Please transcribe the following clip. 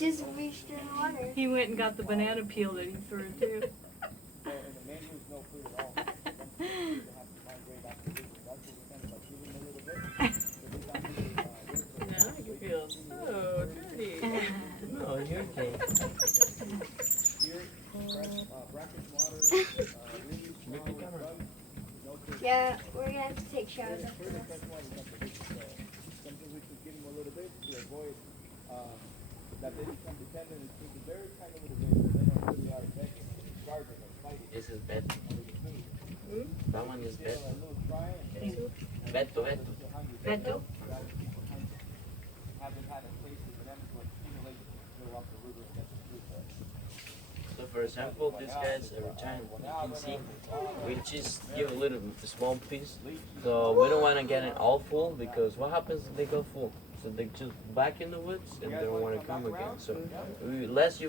just reached in the water. He went and got the banana peel that he threw too. So, and the mangrove's no food at all. Eventually, they have to migrate out the river. That's what we kind of like give them a little bit. So they got to, Now you feel so dirty. No, you're okay. here, brackish water, leaves, Make the camera. bugs, no food. Yeah, we're gonna have to take showers after Further this. fresh water is not the big deal. Sometimes we should give them a little bit to avoid that they become dependent and think that very tiny little bit, so they don't really are begging, starving, or fighting. This is bed. That one is Give bed. them a little try and Beto, Beto. they're hungry. Beto? Haven't had a taste of them, but accumulate go up the river and get the fruit there. So for example, this guy's every time you can see, we just give a little small piece. So we don't want to get it all full because what happens if they go full? So they just back in the woods and they don't want to come again. So less you